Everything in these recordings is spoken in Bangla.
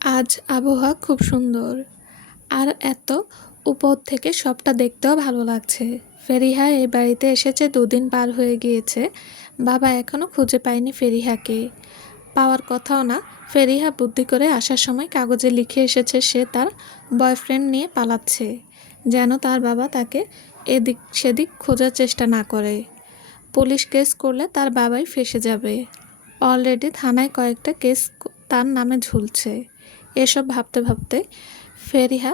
আজ আবহাওয়া খুব সুন্দর। আর এত উপর থেকে সবটা দেখতেও ভালো লাগছে। ফেরিহা এই বাড়িতে এসেছে 2 দিন পার হয়ে গিয়েছে। বাবা এখনো খুঁজে পায়নি ফেরিহাকে। পাওয়ার কথাও না। ফেরিহা বুদ্ধি করে আসার সময় কাগজে লিখে এসেছে সে তার বয়ফ্রেন্ড নিয়ে পালাচ্ছে, যেন তার বাবা তাকে এদিক সেদিক খোঁজার চেষ্টা না করে। পুলিশ কেস করলে তার বাবাই ফেঁসে যাবে। অলরেডি থানায় কয়েকটা কেস তার নামে ঝুলছে। এসব ভাবতে ভাবতে ফেরিহা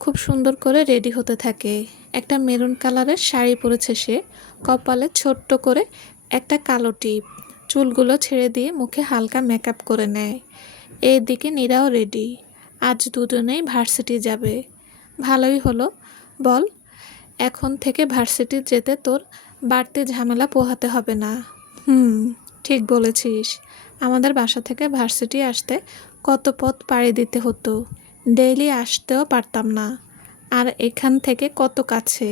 খুব সুন্দর করে রেডি হতে থাকে। একটা মেরুন কালারের শাড়ি পরেছে সে, কপালে ছোট্ট করে একটা কালো টিপ, চুলগুলো ছেড়ে দিয়ে মুখে হালকা মেকআপ করে নেয়। এইদিকে নীরাও রেডি। আজ দুজনেই ভার্সিটি যাবে। ভালোই হলো, বল, এখন থেকে ভার্সিটি যেতে তোর বাড়তি ঝামেলা পোহাতে হবে না। ঠিক বলেছিস। আমাদের বাসা থেকে ভার্সিটি আসতে কত পথ পাড়ি দিতে হতো। ডেইলি আসতেও পারতাম না। আর এখান থেকে কত কাছে।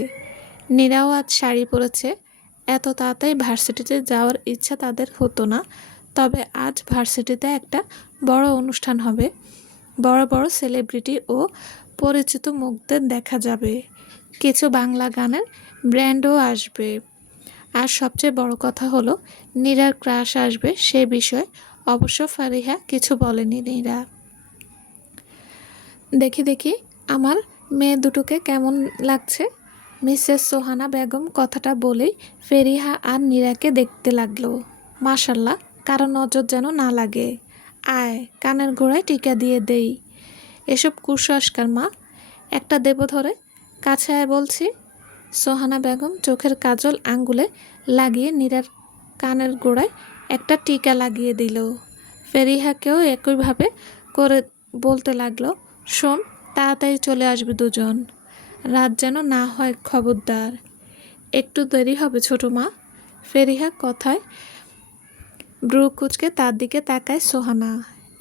নীরাও আজ শাড়ি পরেছে। এত তাড়াতাড়ি ভার্সিটিতে যাওয়ার ইচ্ছা তাদের হতো না, তবে আজ ভার্সিটিতে একটা বড় অনুষ্ঠান হবে। বড় বড় সেলিব্রিটি ও পরিচিত মুখদের দেখা যাবে। কিছু বাংলা গানের ব্র্যান্ডও আসবে। আর সবচেয়ে বড় কথা হলো নীরার ক্রাশ আসবে, সে বিষয়ে অবশ্য ফারিহা কিছু বলেনি। নীরা, দেখি দেখি আমার মেয়ে দুটোকে কেমন লাগছে। মিসেস সোহানা বেগম কথাটা বলেই ফেরিহা আর নীরাকে দেখতে লাগলো। মাশাল্লাহ, কারো নজর যেন না লাগে। আয়, কানের গোড়ায় টিকা দিয়ে দেই। এসব কুসংস্কার মা, একটা দেব ধরে। কাছে আয় বলছি। সোহানা বেগম চোখের কাজল আঙ্গুলে লাগিয়ে নীরার কানের গোড়ায় একটা টিকা লাগিয়ে দিল। ফেরিহাকেও একইভাবে করে বলতে লাগলো, শোন, তাড়াতাড়ি চলে আসবে দুজন। রাত যেন না হয়, খবরদার। একটু দেরি হবে ছোট মা। ফেরিহা কথায় ব্রু কুচকে তার দিকে তাকায় সোহানা।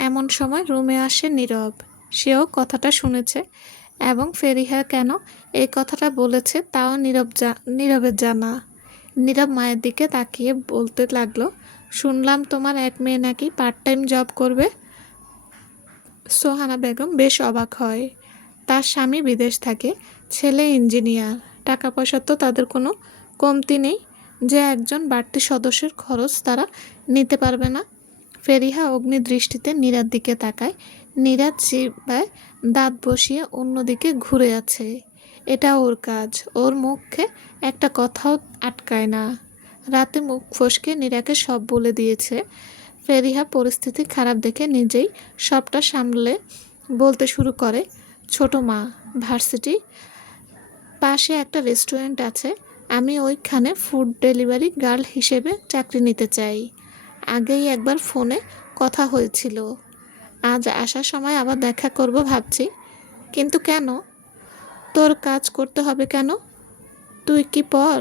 এমন সময় রুমে আসে নীরব। সেও কথাটা শুনেছে এবং ফেরিহা কেন এই কথাটা বলেছে তাও নীরবের জানা। নীরব মায়ের দিকে তাকিয়ে বলতে লাগলো, শুনলাম তোমার এক মেয়ে নাকি পার্ট টাইম জব করবে। সোহানা বেগম বেশ অবাক হয়। তার স্বামী বিদেশ থাকে, ছেলে ইঞ্জিনিয়ার, টাকা পয়সা তো তাদের কোনো কমতি নেই যে একজন বাড়তি সদস্যের খরচ তারা নিতে পারবে না। ফেরিহা অগ্নি দৃষ্টিতে নীরার দিকে তাকায়। নীরা জিহ্বায় দাঁত বসিয়ে অন্যদিকে ঘুরে আছে। এটা ওর কাজ, ওর মুখে একটা কথাও আটকায় না। রাতে মুখ ফসকে নীরাকে সব বলে দিয়েছে। ফেরিহা পরিস্থিতি খারাপ দেখে নিজেই সবটা সামলে বলতে শুরু করে, ছোট মা, ভার্সিটি পাশে একটা রেস্টুরেন্ট আছে, আমি ওইখানে ফুড ডেলিভারি গার্ল হিসেবে চাকরি নিতে চাই। আগেই একবার ফোনে কথা হয়েছিল। আজ আসার সময় আবার দেখা করব ভাবছি। কিন্তু কেন? তোর কাজ করতে হবে কেন? তুই কি পর?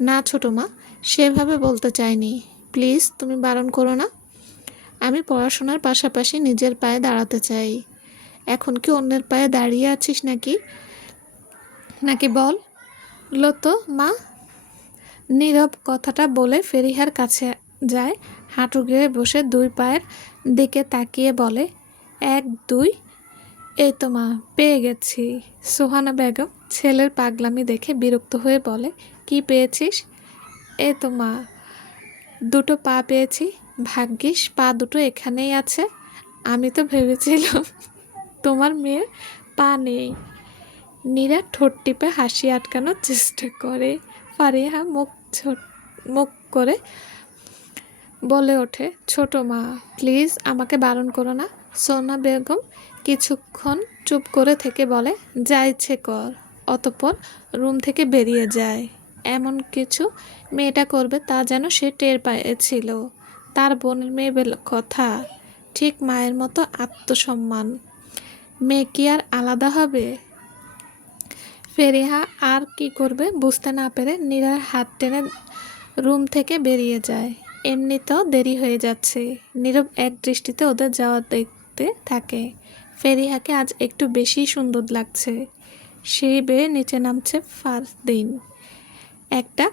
না ছোটো মা, সেভাবে বলতে চাইনি। প্লিজ তুমি বারণ করো না। আমি পড়াশোনার পাশাপাশি নিজের পায়ে দাঁড়াতে চাই। এখন কি অন্যের পায়ে দাঁড়িয়ে আছিস নাকি নাকি বল তো মা। নীরব কথাটা বলে ফেরিহার কাছে যায়, হাঁটু গেড়ে বসে 2 পায়ের দিকে তাকিয়ে বলে, 1 2। এই তো মা, পেয়ে গেছি। সোহানা বেগম ছেলের পাগলামি দেখে বিরক্ত হয়ে বলে, কি পেয়েছিস? এই তো মা, 2টো পা পেয়েছি। ভাগ্যিস পা দুটো এখানেই আছে। আমি তো ভেবেছিলাম তোমার মেয়ের পা নেই। নীরা ঠোঁট টিপে হাসি আটকানোর চেষ্টা করে। ফারিহা মুখ করে বলে ওঠে, ছোট মা, প্লিজ আমাকে বারণ করো না। সোনা বেগম কিছুক্ষণ চুপ করে থেকে বলে, যা ইচ্ছে কর। অতঃপর রুম থেকে বেরিয়ে যায়। এমন কিছু মেয়েটা করবে তা যেন সে টের পেয়েছিল। তার বোনের মেয়ে কথা, ঠিক মায়ের মতো আত্মসম্মান। মেয়ে কি আর আলাদা হবে? ফেরিহা আর কি করবে বুঝতে না পেরে নীরার হাত টেনে রুম থেকে বেরিয়ে যায়। এমনিতেও দেরি হয়ে যাচ্ছে। নীরব এক দৃষ্টিতে ওদের যাওয়া দেখতে থাকে। ফেরিহাকে আজ একটু বেশি সুন্দর লাগছে। সিঁড়ি বেয়ে নিচে নামছে ফারদিন। একটা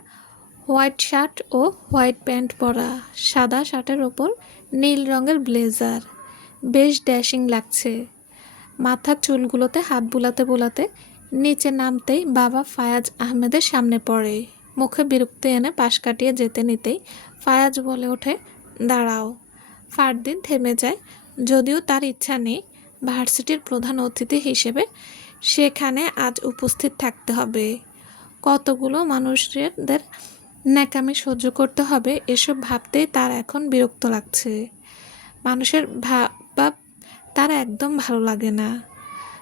হোয়াইট শার্ট ও হোয়াইট প্যান্ট পরা, সাদা শার্টের ওপর নীল রঙের ব্লেজার। বেশ ড্যাশিং লাগছে। মাথার চুলগুলোতে হাত বুলাতে বুলাতে নিচে নামতেই বাবা ফায়াজ আহমেদের সামনে পড়ে। মুখে বিরক্তি এনে পাশ কাটিয়ে যেতে নিতেই ফায়াজ বলে ওঠে, দাঁড়াও। ফারদিন থেমে যায়, যদিও তার ইচ্ছা নেই ভার্সিটির প্রধান অতিথি হিসেবে সেখানে আজ উপস্থিত থাকতে হবে। কতগুলো মানুষদের ন্যাকামি সহ্য করতে হবে এসব ভাবতেই তার এখন বিরক্ত লাগছে। মানুষের ভাব তার একদম ভালো লাগে না।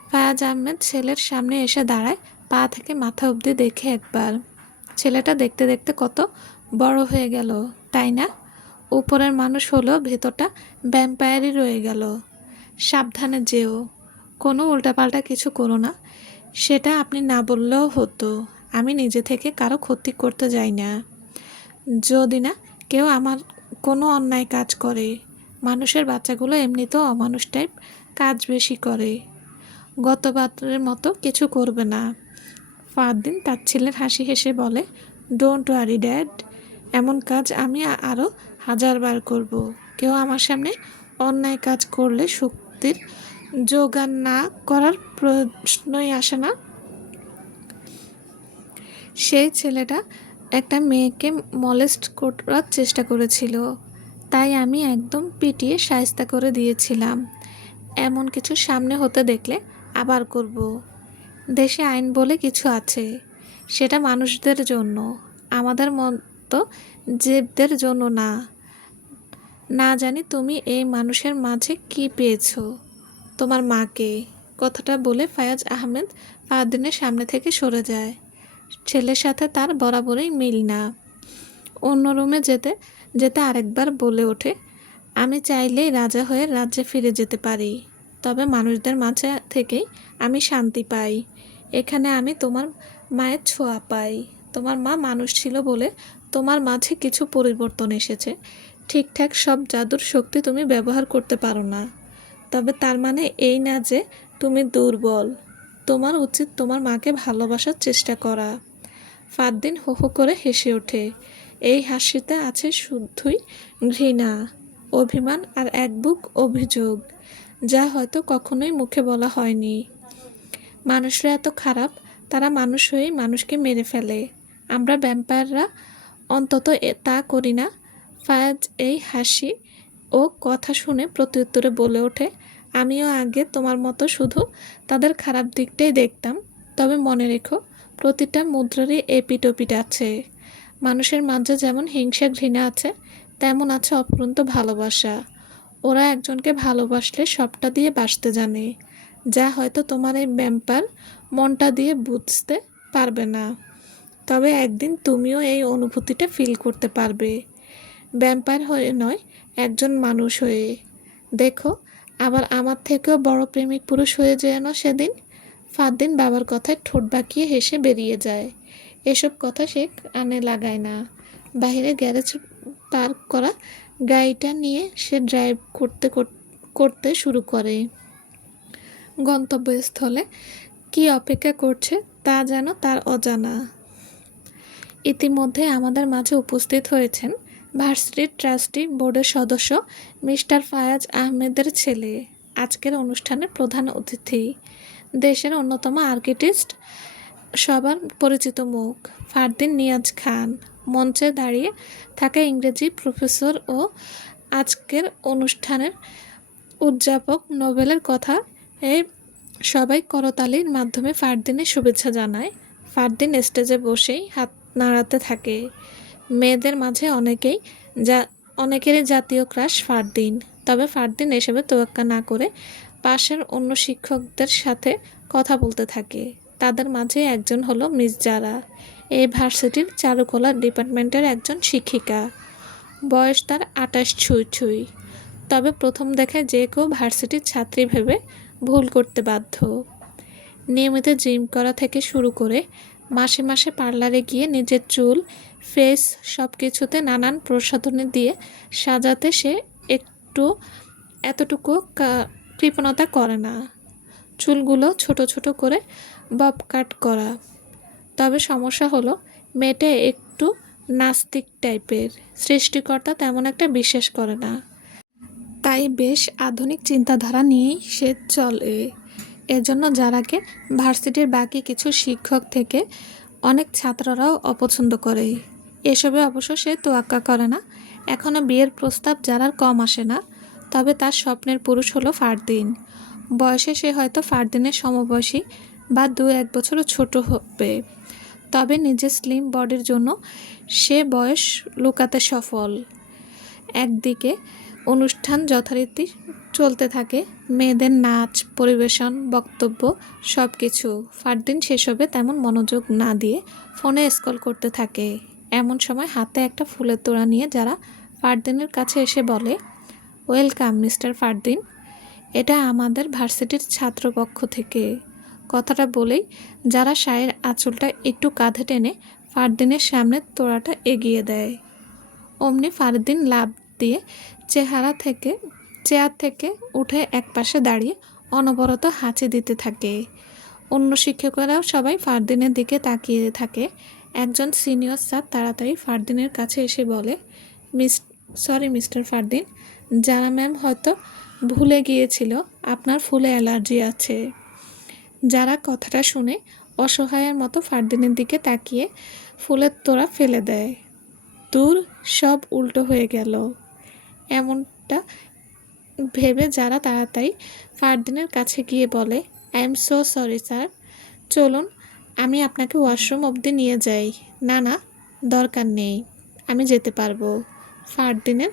ফায়াজ আহমেদ ছেলের সামনে এসে দাঁড়ায়, পা থেকে মাথা অবধি দেখে একবার। ছেলেটা দেখতে দেখতে কত বড় হয়ে গেল, তাই না? উপরের মানুষ হলেও ভেতরটা ভ্যাম্পায়ারই রয়ে গেল। সাবধানে যেও, কোনো উল্টাপাল্টা কিছু করো না। সেটা আপনি না বললেও হতো। আমি নিজে থেকে কারো ক্ষতি করতে যাই না, যদি না কেউ আমার কোনো অন্যায় কাজ করে। মানুষের বাচ্চাগুলো এমনিতেও অমানুষ টাইপ কাজ বেশি করে। গতবারের মতো কিছু করবে না। ফারদিন তার ছেলের হাসি হেসে বলে, ডোন্ট ওয়ারি ড্যাড, এমন কাজ আমি আরও 1000 বার করব। কেউ আমার সামনে অন্যায় কাজ করলে শক্তির যোগান না করার প্রশ্নই আসে না। সেই ছেলেটা একটা মেয়েকে মলেস্ট করার চেষ্টা করেছিল, তাই আমি একদম পিটিয়ে শায়েস্তা করে দিয়েছিলাম। এমন কিছু সামনে হতে দেখলে আবার করব। দেশে আইন বলে কিছু আছে, সেটা মানুষদের জন্য, আমাদের মতো জীবদের জন্য না। না জানি তুমি এই মানুষের মাঝে কি পেয়েছো, তোমার মাকে। কথাটা বলে ফায়াজ আহমেদ ফারদিনের সামনে থেকে সরে যায়। ছেলের সাথে তার বরাবরই মিল না। অন্য রুমে যেতে যেতে আরেকবার বলে ওঠে, আমি চাইলেই রাজা হয়ে রাজ্যে ফিরে যেতে পারি, তবে মানুষদের মাঝে থেকেই আমি শান্তি পাই। এখানে আমি তোমার মায়ের ছোঁয়া পাই। তোমার মা মানুষ ছিল বলে তোমার মাঝে কিছু পরিবর্তন এসেছে। ঠিকঠাক সব জাদুর শক্তি তুমি ব্যবহার করতে পারো না, তবে তার মানে এই না যে তুমি দুর্বল। তোমার উচিত তোমার মাকে ভালোবাসার চেষ্টা করা। ফারদিন হো হো করে হেসে ওঠে। এই হাসিতে আছে শুদ্ধই ঘৃণা, অভিমান আর এক বুক অভিযোগ, যা হয়তো কখনোই মুখে বলা হয়নি। মানুষরা এত খারাপ, তারা মানুষ হয়েই মানুষকে মেরে ফেলে। আমরা ভ্যাম্পায়াররা অন্তত তা করি না। ফায়াজ এই হাসি ও কথা শুনে প্রত্যুত্তরে বলে ওঠে, আমিও আগে তোমার মতো শুধু তাদের খারাপ দিকটাই দেখতাম, তবে মনে রেখো, প্রতিটা মুদ্রারই এপিঠ ওপিঠ আছে। মানুষের মাঝে যেমন হিংসা ঘৃণা আছে, তেমন আছে অফুরন্ত ভালোবাসা। ওরা একজনকে ভালোবাসলে সবটা দিয়ে বাসতে জানে, যা হয়তো তোমার এই ভ্যাম্পায়ার মনটা দিয়ে বুঝতে পারবে না। তবে একদিন তুমিও এই অনুভূতিটা ফিল করতে পারবে, ভ্যাম্পায়ার হয়ে নয়, একজন মানুষ হয়ে। দেখো, আবার আমার থেকেও বড় প্রেমিক পুরুষ হয়ে যেন সেদিন। ফারদিন বাবার কথায় ঠোঁট বাঁকিয়ে হেসে বেরিয়ে যায়। এসব কথা সে কানে লাগায় না। বাইরে গ্যারেজ পার্ক করা গাড়িটা নিয়ে সে ড্রাইভ করতে শুরু করে। গন্তব্যস্থলে কি অপেক্ষা করছে তা যেন তার অজানা। ইতিমধ্যে আমাদের মাঝে উপস্থিত হয়েছেন ভার্সিটির ট্রাস্টি বোর্ডের সদস্য মিস্টার ফায়াজ আহমেদের ছেলে, আজকের অনুষ্ঠানের প্রধান অতিথি, দেশের অন্যতম আর্কিটেক্ট, সবার পরিচিত মুখ ফারদিন নিয়াজ খান। মঞ্চে দাঁড়িয়ে থাকা ইংরেজি প্রফেসর ও আজকের অনুষ্ঠানের উদযাপক নোবেলের কথা এই সবাই করতালির মাধ্যমে ফারদিনের শুভেচ্ছা জানায়। ফারদিন স্টেজে বসেই হাত নাড়াতে থাকে। মেয়েদের মাঝে অনেকেরই জাতীয় ক্রাশ ফারদিন, তবে ফারদিন এসবে তোয়াক্কা না করে পাশের অন্য শিক্ষকদের সাথে কথা বলতে থাকে। তাদের মাঝে একজন হলো মিস জারা, এই ভার্সিটির চারুকলা ডিপার্টমেন্টের একজন শিক্ষিকা। বয়স তার 28 ছুঁই ছুঁই, তবে প্রথম দেখায় যে কেউ ভার্সিটির ছাত্রী ভেবে ভুল করতে বাধ্য। নিয়মিত জিম করা থেকে শুরু করে মাসে মাসে পার্লারে গিয়ে নিজের চুল, ফেস সব কিছুতে নানান প্রসাধনী দিয়ে সাজাতে সে এতটুকু কৃপণতা করে না। চুলগুলো ছোট ছোট করে বব কাট করা। তবে সমস্যা হলো, মেয়েটা একটু নাস্তিক টাইপের, সৃষ্টিকর্তা তেমন একটা বিশ্বাস করে না, তাই বেশ আধুনিক চিন্তাধারা নিয়েই সে চলে। এজন্য যারাকে ভার্সিটির বাকি কিছু শিক্ষক থেকে অনেক ছাত্ররাও অপছন্দ করে। এসবে অবশ্য সে তোয়াক্কা করে না। এখনও বিয়ের প্রস্তাব যারার কম আসে না। তবে তার স্বপ্নের পুরুষ হলো ফারদিন। বয়সে সে হয়তো ফারদিনের সমবয়সী বা 2-1 বছরও ছোট হবে, তবে নিজের স্লিম বডির জন্য সে বয়স লুকাতে সফল। একদিকে অনুষ্ঠান যথারীতি চলতে থাকে, মেয়েদের নাচ, পরিবেশন, বক্তব্য সব কিছু। ফারদিন সেসবে তেমন মনোযোগ না দিয়ে ফোনে স্ক্রল করতে থাকে। এমন সময় হাতে একটা ফুলের তোড়া নিয়ে যারা ফারদিনের কাছে এসে বলে, ওয়েলকাম মিস্টার ফারদিন, এটা আমাদের ভার্সিটির ছাত্রপক্ষ থেকে। কথাটা বলেই যারা শায়ের আঁচলটা একটু কাঁধে টেনে ফারদিনের সামনে তোড়াটা এগিয়ে দেয়। অমনি ফারদিন লাফ দিয়ে চেয়ার থেকে উঠে একপাশে দাঁড়িয়ে অনবরত হাঁচি দিতে থাকে। অন্য শিক্ষকেরাও সবাই ফারদিনের দিকে তাকিয়ে থাকে। একজন সিনিয়র স্যার তাড়াতাড়ি ফারদিনের কাছে এসে বলে, সরি মিস্টার ফারদিন, যারা ম্যাম হয়তো ভুলে গিয়েছিল আপনার ফুলে অ্যালার্জি আছে। যারা কথাটা শুনে অসহায়ের মতো ফারদিনের দিকে তাকিয়ে ফুলের তোড়া ফেলে দেয়। দূর, সব উল্টো হয়ে গেল। এমনটা ভেবে যারা তাড়াতাড়ি ফারদিনের কাছে গিয়ে বলে, I am so sorry sir, চলুন আমি আপনাকে ওয়াশরুম অবধি নিয়ে যাই। না না, দরকার নেই, আমি যেতে পারবো। ফারদিনের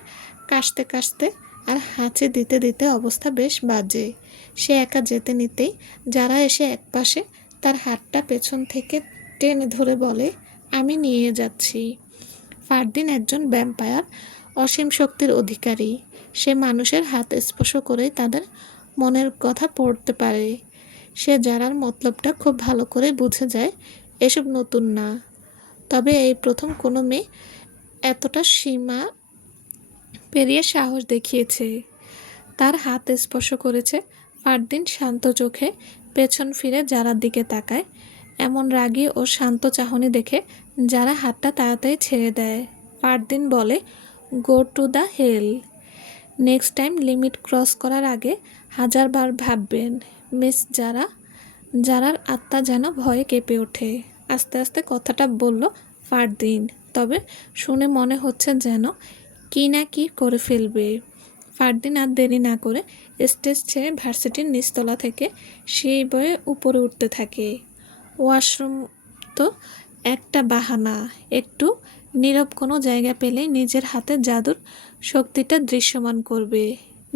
কাশতে কাশতে আর হাঁচি দিতে দিতে অবস্থা বেশ বাজে। সে একা যেতে নিতেই যারা এসে একপাশে তার হাতটা পেছন থেকে টেনে ধরে বলে, আমি নিয়ে যাচ্ছি। ফারদিন একজন ভ্যাম্পায়ার, অসীম শক্তির অধিকারী। সে মানুষের হাত স্পর্শ করেই তাদের মনের কথা পড়তে পারে। সে যারার মতলবটা খুব ভালো করে বুঝে যায়। এসব নতুন না, তবে এই প্রথম কোনো মেয়ে এতটা সীমা পেরিয়ে সাহস দেখিয়েছে। তার হাত স্পর্শ করেছে। ফারদিন শান্ত চোখে পেছন ফিরে যারার দিকে তাকায়। এমন রাগী ও শান্ত চাহনি দেখে যারা হাতটা তাড়াতাড়ি ছেড়ে দেয়। ফারদিন বলে, go to the hell. Next time limit cross করার আগে 1000 বার ভাববেন। মিস যারার আত্মা যেন ভয়ে কেঁপে ওঠে। আস্তে আস্তে কথাটা বলল ফারদিন, তবে শুনে মনে হচ্ছে যেন কি না কি করে ফেলবে। ফারদিন আর দেরি না করে স্টেজ ছেড়ে ভার্সিটির নিচতলা থেকে সেই বয়ে উপরে উঠতে থাকে। ওয়াশরুম তো একটা বাহানা। একটু নীরব কোনো জায়গা পেলেই নিজের হাতে জাদুর শক্তিটা দৃশ্যমান করবে।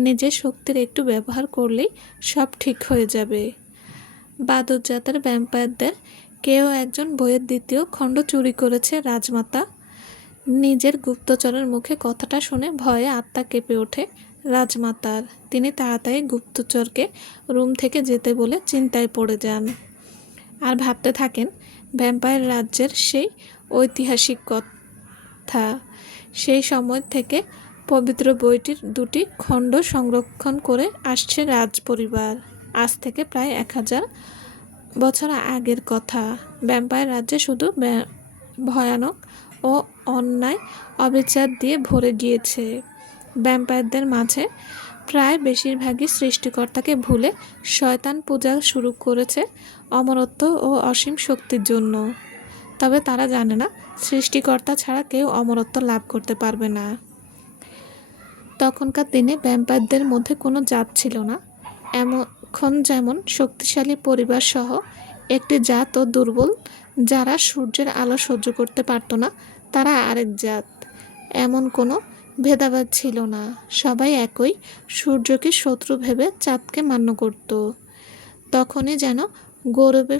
নিজের শক্তির একটু ব্যবহার করলেই সব ঠিক হয়ে যাবে। বাদরজাতের ভ্যাম্পায়ারদের কেউ একজন বইয়ের 2য় খণ্ড চুরি করেছে রাজমাতা। নিজের গুপ্তচরের মুখে কথাটা শুনে ভয়ে আত্মা কেঁপে ওঠে রাজমাতার। তিনি তাড়াতাড়ি গুপ্তচরকে রুম থেকে যেতে বলে চিন্তায় পড়ে যান। আর ভাবতে থাকেন ভ্যাম্পায়ার রাজ্যের সেই ঐতিহাসিক কথা। সেই সময় থেকে পবিত্র বইটির 2টি খণ্ড সংরক্ষণ করে আসছে রাজপরিবার। আজ থেকে প্রায় 1000 বছর আগের কথা। ভ্যাম্পায়ার রাজ্যে শুধু ভয়ানক ও অন্যায় অবিচার দিয়ে ভরে গিয়েছে। ভ্যাম্পায়ারদের মাঝে প্রায় বেশিরভাগই সৃষ্টিকর্তাকে ভুলে শয়তান পূজা শুরু করেছে অমরত্ব ও অসীম শক্তির জন্য। তবে তারা জানে না সৃষ্টিকর্তা ছাড়া কেউ অমরত্ব লাভ করতে পারবে না। তখনকার দিনে ভ্যাম্পায়ারদের মধ্যে কোনো জাত ছিল না। এখন যেমন শক্তিশালী পরিবার সহ একটি জাত ও দুর্বল যারা সূর্যের আলো সহ্য করতে পারত না তারা আরেক জাত, এমন কোনো ভেদাভেদ ছিল না। সবাই একই সূর্যকে শত্রু ভেবে চাঁদকে মান্য করত। তখনই যেন গৌরবে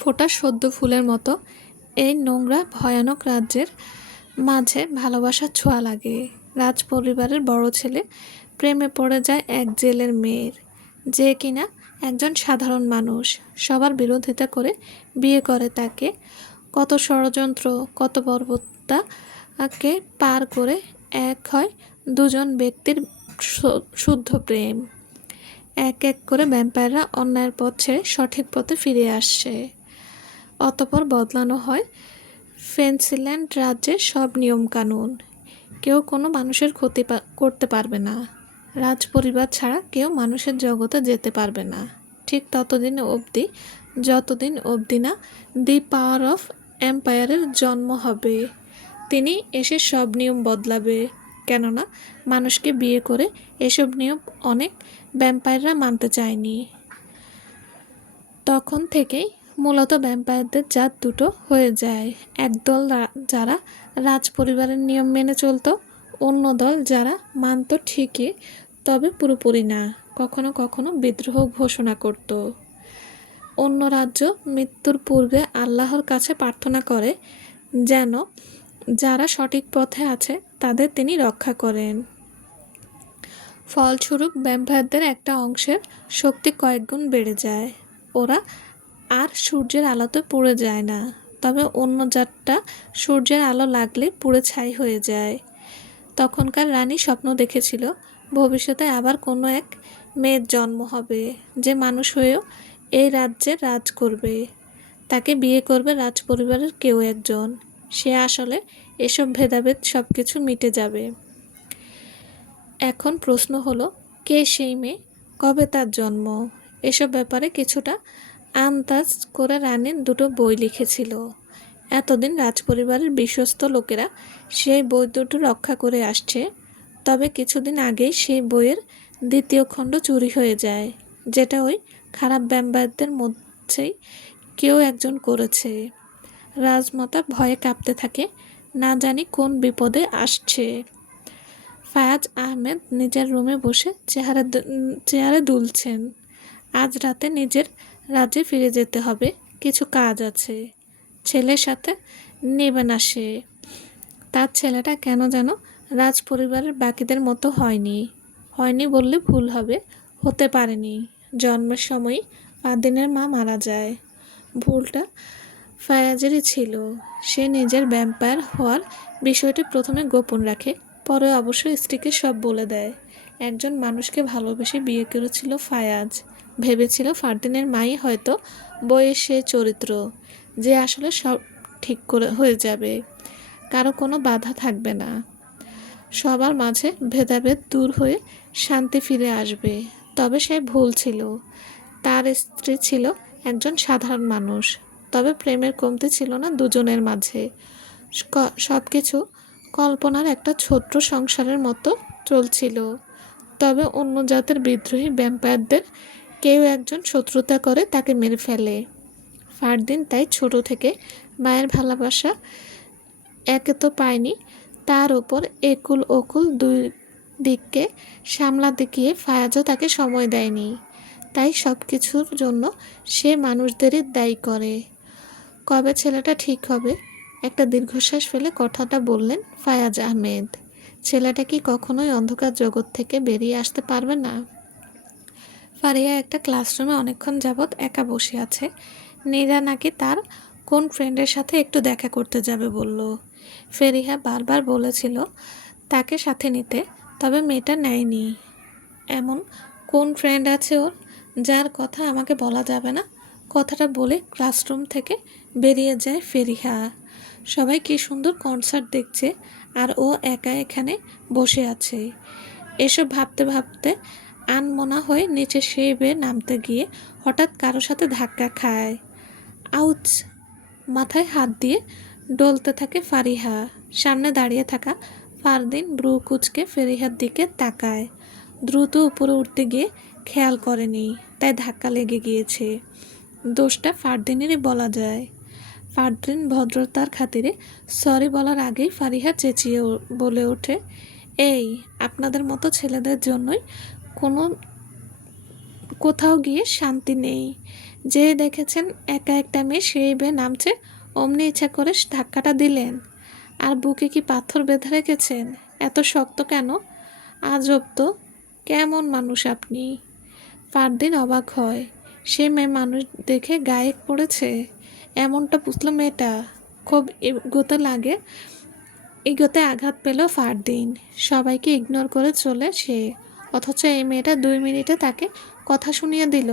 ফোটা সদ্য ফুলের মতো এই নোংরা ভয়ানক রাজ্যের মাঝে ভালোবাসার ছোঁয়া লাগে। রাজ পরিবারের বড় ছেলে প্রেমে পড়ে যায় এক জেলের মেয়ের, যে কিনা একজন সাধারণ মানুষ। সবার বিরোধিতা করে বিয়ে করে তাকে। কত ষড়যন্ত্র, কত বর্বরতাকে পার করে এক হয় দুজন ব্যক্তির শুদ্ধ প্রেম। এক এক করে ভ্যাম্পায়াররা অন্যায়ের পথ ছেড়ে সঠিক পথে ফিরে আসছে। অতঃপর বদলানো হয় ফেন্সিল্যান্ড রাজ্যের সব নিয়মকানুন। কেউ কোনো মানুষের ক্ষতি করতে পারবে না। রাজ পরিবার ছাড়া কেউ মানুষের জগতে যেতে পারবে না। ঠিক ততদিন অবধি যতদিন অবধি না দি পাওয়ার অফ এম্পায়ারের জন্ম হবে। তিনি এসে সব নিয়ম বদলাবে, কেননা মানুষকে বিয়ে করে এসব নিয়ম অনেক ভ্যাম্পায়াররা মানতে চায়নি। তখন থেকেই মূলত ভ্যাম্পায়ারদের জাত দুটো হয়ে যায়, একদল যারা রাজ পরিবারের নিয়ম মেনে চলতো, অন্য দল যারা মানত ঠিকই তবে পুরোপুরি না, কখনো কখনো বিদ্রোহ ঘোষণা করত। অন্য রাজ্য মৃত্যুর পূর্বে আল্লাহর কাছে প্রার্থনা করে যেন যারা সঠিক পথে আছে তাদের তিনি রক্ষা করেন। ফলস্বরূপ ভ্যাম্পায়ারদের একটা অংশের শক্তি কয়েকগুণ বেড়ে যায়। ওরা আর সূর্যের আলোতে পুড়ে যায় না, তবে অন্য জাতটা সূর্যের আলো লাগলে পুড়ে ছাই হয়ে যায়। তখনকার রানী স্বপ্ন দেখেছিল ভবিষ্যতে আবার কোনো এক মেয়ের জন্ম হবে, যে মানুষ হয়েও এই রাজ্যে রাজ করবে। তাকে বিয়ে করবে রাজপরিবারের কেউ একজন। সে আসলে এসব ভেদাভেদ সব কিছু মিটে যাবে। এখন প্রশ্ন হলো, কে সেই মেয়ে, কবে তার জন্ম? এসব ব্যাপারে কিছুটা আন্দাজ করে রানী দুটো বই লিখেছিল। এতদিন রাজপরিবারের বিশ্বস্ত লোকেরা সেই বই দুটো রক্ষা করে আসছে, তবে কিছুদিন আগেই সেই বইয়ের দ্বিতীয় খণ্ড চুরি হয়ে যায়, যেটা ওই খারাপ ভ্যাম্পায়ারদের মধ্যেই কেউ একজন করেছে। রাজমাতা ভয়ে কাঁপতে থাকে, না জানি কোন বিপদে আসছে। ফায়াজ আহমেদ নিজের রুমে বসে চেয়ারে দুলছেন। আজ রাতে নিজের রাজ্যে ফিরে যেতে হবে, কিছু কাজ আছে। ছেলের সাথে নেবে না সে। তার ছেলেটা কেন যেন রাজ পরিবারের বাকিদের মতো হয়নি বললে ভুল হবে, হতে পারেনি। জন্মের সময়ই ফারদিনের মা মারা যায়। ভুলটা ফায়াজেরই ছিল। সে নিজের ভ্যাম্পায়ার হওয়ার বিষয়টি প্রথমে গোপন রাখে, পরে অবশ্য স্ত্রীকে সব বলে দেয়। একজন মানুষকে ভালোবেসে বিয়ে করেছিল ফায়াজ, ভেবেছিল ফারদিনের মাই হয়তো বইয়ের সে চরিত্র, যে আসলে সব ঠিক করে হয়ে যাবে, কারো কোনো বাধা থাকবে না, সবার মাঝে ভেদাভেদ দূর হয়ে শান্তি ফিরে আসবে। তবে সে ভুল ছিল। তার স্ত্রী ছিল একজন সাধারণ মানুষ, তবে প্রেমের কমতি ছিল না দুজনের মাঝে। সব কিছু কল্পনার একটা ছোট্ট সংসারের মতো চলছিল। তবে অন্য জাতের বিদ্রোহী ভ্যাম্পায়ারদের কেউ একজন শত্রুতা করে তাকে মেরে ফেলে। ফারদিন তাই ছোট থেকে মায়ের ভালোবাসা একে তো পায়নি, তার ওপর একুল ওকুল দুই দিককে সামলাতে গিয়ে ফায়াজও তাকে সময় দেয়নি। তাই সব কিছুর জন্য সে মানুষদেরই দায়ী করে। কবে ছেলেটা ঠিক হবে? একটা দীর্ঘশ্বাস ফেলে কথাটা বললেন ফায়াজ আহমেদ। ছেলেটা কি কখনোই অন্ধকার জগৎ থেকে বেরিয়ে আসতে পারবে না? ফারিয়া একটা ক্লাসরুমে অনেকক্ষণ যাবৎ একা বসে আছে। নীরা নাকি তার কোন ফ্রেন্ডের সাথে একটু দেখা করতে যাবে বলল। ফেরিহা বারবার বলেছিল তাকে সাথে নিতে, তবে মেয়েটা নেয়নি। এমন কোন ফ্রেন্ড আছে ওর, যার কথা আমাকে বলা যাবে না? কথাটা বলে ক্লাসরুম থেকে বেরিয়ে যায় ফেরিহা। সবাই কি সুন্দর কনসার্ট দেখছে, আর ও একা এখানে বসে আছে। এসব ভাবতে ভাবতে আনমনা হয়ে নিচে সেই বেয়ে নামতে গিয়ে হঠাৎ কারো সাথে ধাক্কা খায়। আউচ! মাথায় হাত দিয়ে ডলতে থাকে ফারিহা। সামনে দাঁড়িয়ে থাকা ফারদিন ব্রু কুচকে ফেরিহার দিকে তাকায়। দ্রুত উপরে উঠতে গিয়ে খেয়াল করেনি, তাই ধাক্কা লেগে গিয়েছে। দোষটা ফারদিনেরই বলা যায়। ফারদিন ভদ্রতার খাতিরে সরি বলার আগেই ফারিহা চেঁচিয়ে বলে ওঠে, এই আপনাদের মতো ছেলেদের জন্যই কোথাও গিয়ে শান্তি নেই। যে দেখেছেন একা একটা মেয়ে সেই বেয়ে নামছে, অমনি ইচ্ছা করে ধাক্কাটা দিলেন। আর বুকে কি পাথর বেঁধে রেখেছেন? এত শক্ত কেন? আজব তো, কেমন মানুষ আপনি? ফারদিন অবাক হয়। সে মেয়ে মানুষ দেখে গায়ে পড়েছে, এমনটা বুঝলো মেয়েটা। খুব এগোতে আঘাত পেল ফারদিন। সবাইকে ইগনোর করে চলে সে, অথচ এই মেয়েটা 2 মিনিটে তাকে কথা শুনিয়ে দিল।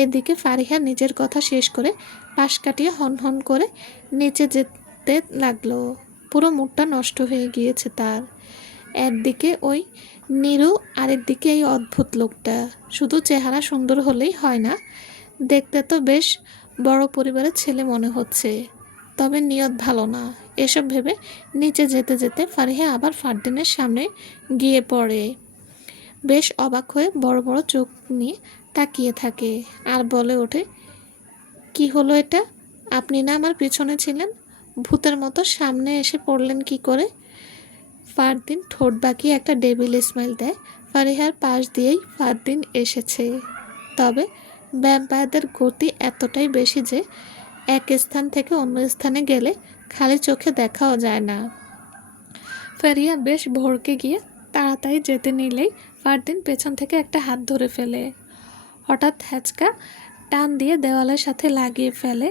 এদিকে ফারিহা নিজের কথা শেষ করে পাশ কাটিয়ে হনহন করে নিচে যেতে লাগলো। পুরো মুডটা নষ্ট হয়ে গিয়েছে তার। একদিকে ওই নীরু আরেকদিকে এই অদ্ভুত লোকটা, শুধু চেহারা সুন্দর হলেই হয় না, দেখতে তো বেশ বড় পরিবারের ছেলে মনে হচ্ছে, তবে নিয়ত ভালো না। এসব ভেবে নিচে যেতে যেতে ফারিহা আবার ফারদিনের সামনে গিয়ে পড়ে। বেশ অবাক হয়ে বড় বড় চোখ নিয়ে তাকিয়ে থাকে আর বলে ওঠে, কি হলো এটা? আপনি না আমার পিছনে ছিলেন, ভূতের মতো সামনে এসে পড়লেন কি করে? ফারদিন ঠোঁট বাঁকিয়ে একটা ডেভিল স্মাইল দেয়। ফারিহার পাশ দিয়েই ফারদিন এসেছে, তবে ভ্যাম্পায়ারদের গতি এতটাই বেশি যে এক স্থান থেকে অন্য স্থানে গেলে খালি চোখে দেখাও যায় না। ফারিহা বেশ ভড়কে গিয়ে তাড়াতাড়ি যেতে নিলেই ফারদিন পেছন থেকে একটা হাত ধরে ফেলে। হঠাৎ হ্যাচকা টান দিয়ে দেওয়ালের সাথে লাগিয়ে ফেলে।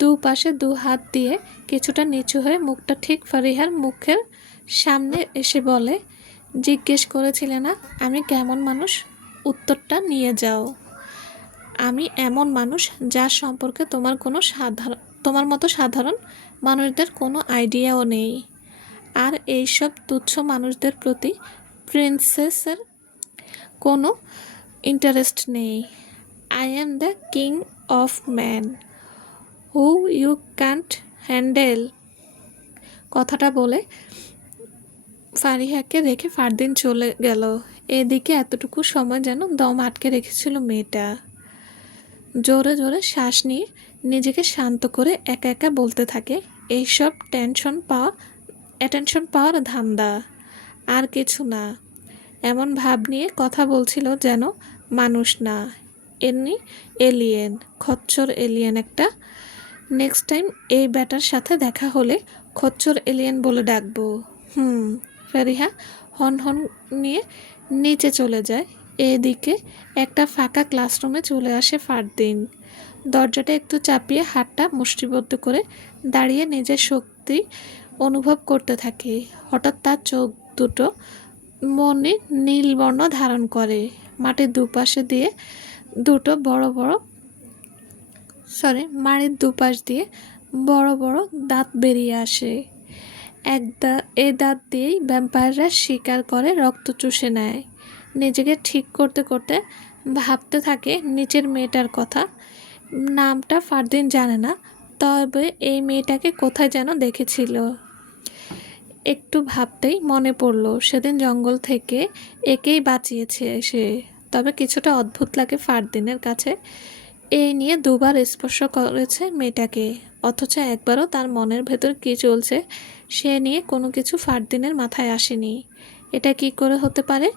দুপাশে দু হাত দিয়ে কিছুটা নিচু হয়ে মুখটা ঠিক ফারিহার মুখের সামনে এসে বলে, জিজ্ঞেস করেছিলে না আমি কেমন মানুষ, উত্তরটা নিয়ে যাও। আমি এমন মানুষ যার সম্পর্কে তোমার মতো সাধারণ মানুষদের কোনো আইডিয়াও নেই, আর এইসব তুচ্ছ মানুষদের প্রতি প্রিন্সেসের কোনো ইন্টারেস্ট নেই। I am the king of man who you can't handle. কথাটা বলে ফারিহাকে রেখে ফারদিন চলে গেল। এদিকে এতটুকু সময় যেন দম আটকে রেখেছিল মেয়েটা। জোরে জোরে শ্বাস নিয়ে নিজেকে শান্ত করে একা একা বলতে থাকে, এইসব অ্যাটেনশন পাওয়ার ধান্দা, আর কিছু না। এমন ভাব নিয়ে কথা বলছিল যেন মানুষ না, এমনি এলিয়েন, খচ্চর এলিয়েন একটা। নেক্সট টাইম এই ব্যাটার সাথে দেখা হলে খচ্চর এলিয়েন বলে ডাকবো। ফারিহা হন হন নিয়ে নিচে চলে যায়। এদিকে একটা ফাঁকা ক্লাসরুমে চলে আসে ফারদিন। দরজাটা একটু চাপিয়ে হাতটা মুষ্টিবদ্ধ করে দাঁড়িয়ে নিজের শক্তি অনুভব করতে থাকে। হঠাৎ তার চোখ দুটো মনে নীলবর্ণ ধারণ করে। মাটির দুপাশে দিয়ে দুটো মাড়ির দুপাশ দিয়ে বড় বড় দাঁত বেরিয়ে আসে। এই দাঁত দিয়েই ভ্যাম্পায়াররা শিকার করে রক্ত চুষে নেয়। নিজেকে ঠিক করতে করতে ভাবতে থাকে নিচের মেয়েটার কথা। নামটা ফারদিন জানে না, তবে এই মেয়েটাকে কোথায় যেন দেখেছিল। একটু ভাবতেই মনে পড়ল সেদিন জঙ্গল থেকে একেই বাঁচিয়েছে সে। তবে কিছুটা অদ্ভুত লাগে ফারদিনের কাছে, এই নিয়ে দুবার স্পর্শ করেছে মেয়েটাকে, অথচ একবারও তার মনের ভেতর কী চলছে সে নিয়ে কোনো কিছু ফারদিনের মাথায় আসেনি। এটা কি করে হতে পারে?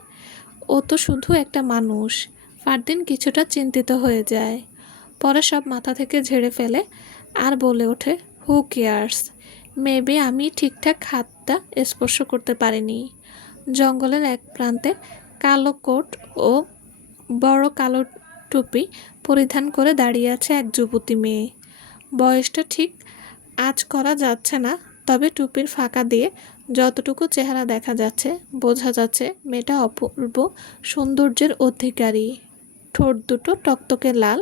ও তো শুধু একটা মানুষ। ফারদিন কিছুটা চিন্তিত হয়ে যায়, পরে সব মাথা থেকে ঝেড়ে ফেলে আর বলে ওঠে, হু কেয়ার্স, মেবি আমি ঠিকঠাক হাতটা স্পর্শ করতে পারিনি। জঙ্গলের এক প্রান্তে কালো কোট ও বড় কালো টুপি পরিধান করে দাঁড়িয়ে আছে এক যুবতী মেয়ে। বয়সটা ঠিক আঁচ করা যাচ্ছে না, তবে টুপির ফাঁকা দিয়ে যতটুকু চেহারা দেখা যাচ্ছে বোঝা যাচ্ছে মেয়েটা অপূর্ব সৌন্দর্যের অধিকারী। ঠোঁট দুটো টকটকে লাল,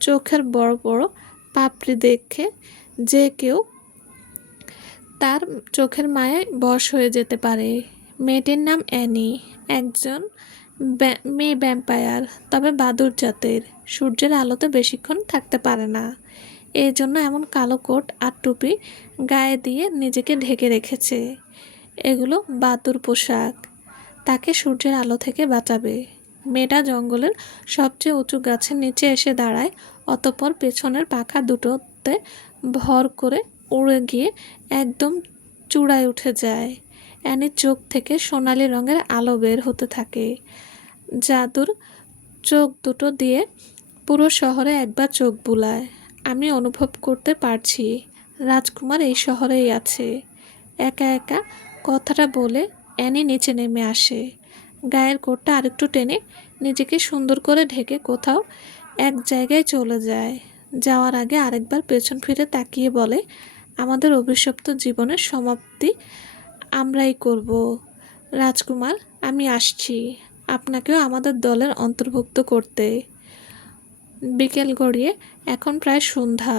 চোখের বড় বড় পাপড়ি দেখে যে কেউ তার চোখের মায়ায় বশ হয়ে যেতে পারে। মেয়েটির নাম অ্যানি, একজন মেয়ে ভ্যাম্পায়ার, তবে বাদুড় জাতের। সূর্যের আলোতে বেশিক্ষণ থাকতে পারে না, এই জন্য এমন কালো কোট আর টুপি গায়ে দিয়ে নিজেকে ঢেকে রেখেছে। এগুলো বাদুড় পোশাক, তাকে সূর্যের আলো থেকে বাঁচাবে। মেয়েটা জঙ্গলের সবচেয়ে উঁচু গাছের নিচে এসে দাঁড়ায়, অতঃপর পেছনের পাখা দুটোতে ভর করে উড়ে গিয়ে একদম চূড়ায় উঠে যায়। অ্যানির চোখ থেকে সোনালি রঙের আলো বের হতে থাকে। জাদুর চোখ দুটো দিয়ে পুরো শহরে একবার চোখ বুলায়। আমি অনুভব করতে পারছি রাজকুমার এই শহরেই আছে। একা একা কথাটা বলে অ্যানি নিচে নেমে আসে। গায়ের কোটটা আরেকটু টেনে নিজেকে সুন্দর করে ঢেকে কোথাও এক জায়গায় চলে যায়। যাওয়ার আগে আরেকবার পেছন ফিরে তাকিয়ে বলে, আমাদের অভিশপ্ত জীবনের সমাপ্তি আমরাই করব। রাজকুমার, আমি আসছি আপনাকেও আমাদের দলের অন্তর্ভুক্ত করতে। বিকেল গড়িয়ে এখন প্রায় সন্ধ্যা,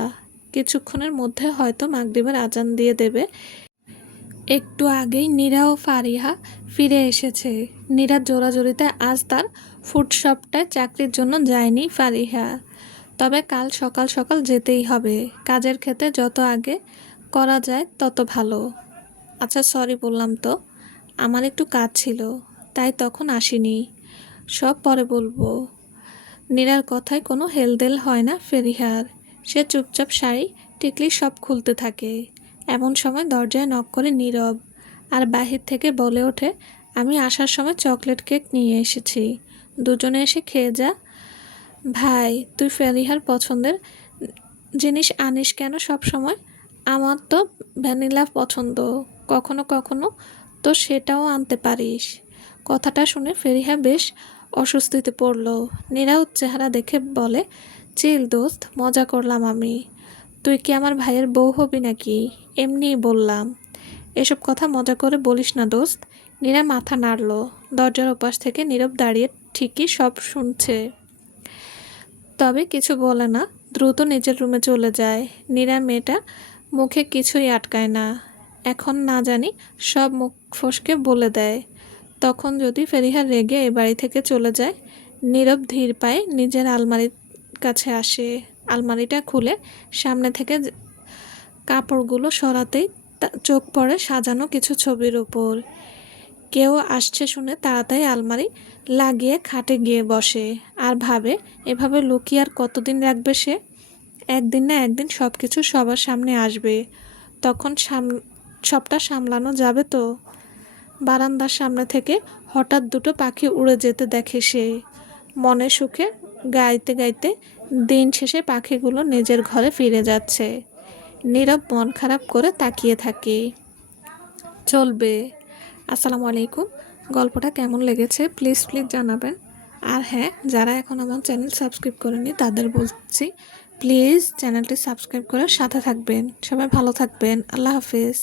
কিছুক্ষণের মধ্যে হয়তো মাগরিবের আজান দিয়ে দেবে। একটু আগেই নীরা ও ফারিহা ফিরে এসেছে। নীরার জোরাজুরিতে আজ তার ফুড শপটায় চাকরির জন্য যায়নি ফারিহা। তবে কাল সকাল সকাল যেতেই হবে। কাজের ক্ষেত্রে যত আগে করা যায় তত ভালো। আচ্ছা সরি বললাম তো, আমার একটু কাজ ছিল, তাই তখন আসিনি। সব পরে বলবো। নীরার কথায় কোনো হেলদেল হয় না ফেরিহার। সে চুপচাপ শাড়ি টিকলি সব খুলতে থাকে। এমন সময় দরজায় নক করে নীরব, আর বাহির থেকে বলে ওঠে, আমি আসার সময় চকলেট কেক নিয়ে এসেছি, দুজনে এসে খেয়ে যা। ভাই, তুই ফেরিহার পছন্দের জিনিস আনিস কেন সব সময়? আমার তো ভ্যানিলা পছন্দ, কখনো কখনো তো সেটাও আনতে পারিস। কথাটা শুনে ফেরিহা বেশ অস্বস্তিতে পড়ল। নীরাও চেহারা দেখে বলে, চিল দোস্ত, মজা করলাম আমি। তুই কি আমার ভাইয়ের বউ হবি নাকি? এমনিই বললাম। এসব কথা মজা করে বলিস না দোস্ত। নীরা মাথা নাড়ল। দরজার ওপাশ থেকে নীরব দাঁড়িয়ে ঠিকই সব শুনছে, তবে কিছু বলে না। দ্রুত নিজের রুমে চলে যায়। নীরা মেয়েটা মুখে কিছুই আটকায় না। এখন না জানি সব মুখ ফসকে বলে দেয়। তখন যদি ফেরিহা রেগে এ বাড়ি থেকে চলে যায়। নীরব ধীর পায়ে নিজের আলমারির কাছে আসে। আলমারিটা খুলে সামনে থেকে কাপড়গুলো সরাতেই চোখ পড়ে সাজানো কিছু ছবির উপর। কেউ আসছে শুনে তাড়াতাড়ি আলমারি লাগিয়ে খাটে গিয়ে বসে আর ভাবে, এভাবে লুকিয়ে আর কতদিন রাখবে সে? একদিন না একদিন সব কিছু সবার সামনে আসবে, তখন সবটা সামলানো যাবে তো। বারান্দার সামনে থেকে হঠাৎ দুটো পাখি উড়ে যেতে দেখে সে। মনে সুখে গাইতে গাইতে দিন শেষে পাখিগুলো নিজের ঘরে ফিরে যাচ্ছে। নীরব মন খারাপ করে তাকিয়ে থাকে। চলবে। আসসালামু আলাইকুম। গল্পটা কেমন লেগেছে প্লিজ জানাবেন। আর হ্যাঁ, যারা এখন আমার চ্যানেল সাবস্ক্রাইব করেনি তাদের বলছি, প্লিজ চ্যানেলটি সাবস্ক্রাইব করে সাথে থাকবেন। সবাই ভালো থাকবেন। আল্লাহ হাফিজ।